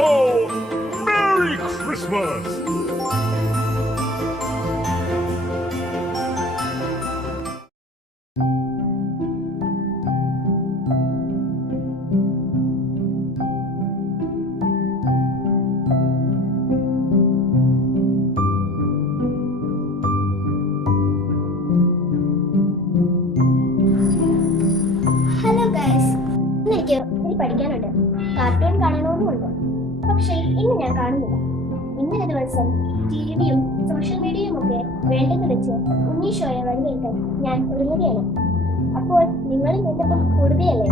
ho! Merry Christmas! Hello guys, എനിക്ക് ഇനി പഠിക്കാനുണ്ട്, കാർട്ടൂൺ കാണണമെന്നുണ്ട്. പക്ഷേ ഇന്ന് ഞാൻ കാണുന്നില്ല. ഇന്നലെ ദിവസം ടിവിയും സോഷ്യൽ മീഡിയയും ഒക്കെ വേണ്ടെന്ന് വെച്ച് ഉണ്ണീഷോയെ വരവേൽക്കാൻ ഞാൻ ഒരുങ്ങുകയാണ്. അപ്പോൾ നിങ്ങളും എൻ്റെ ഒപ്പം കൂടുകയല്ലേ?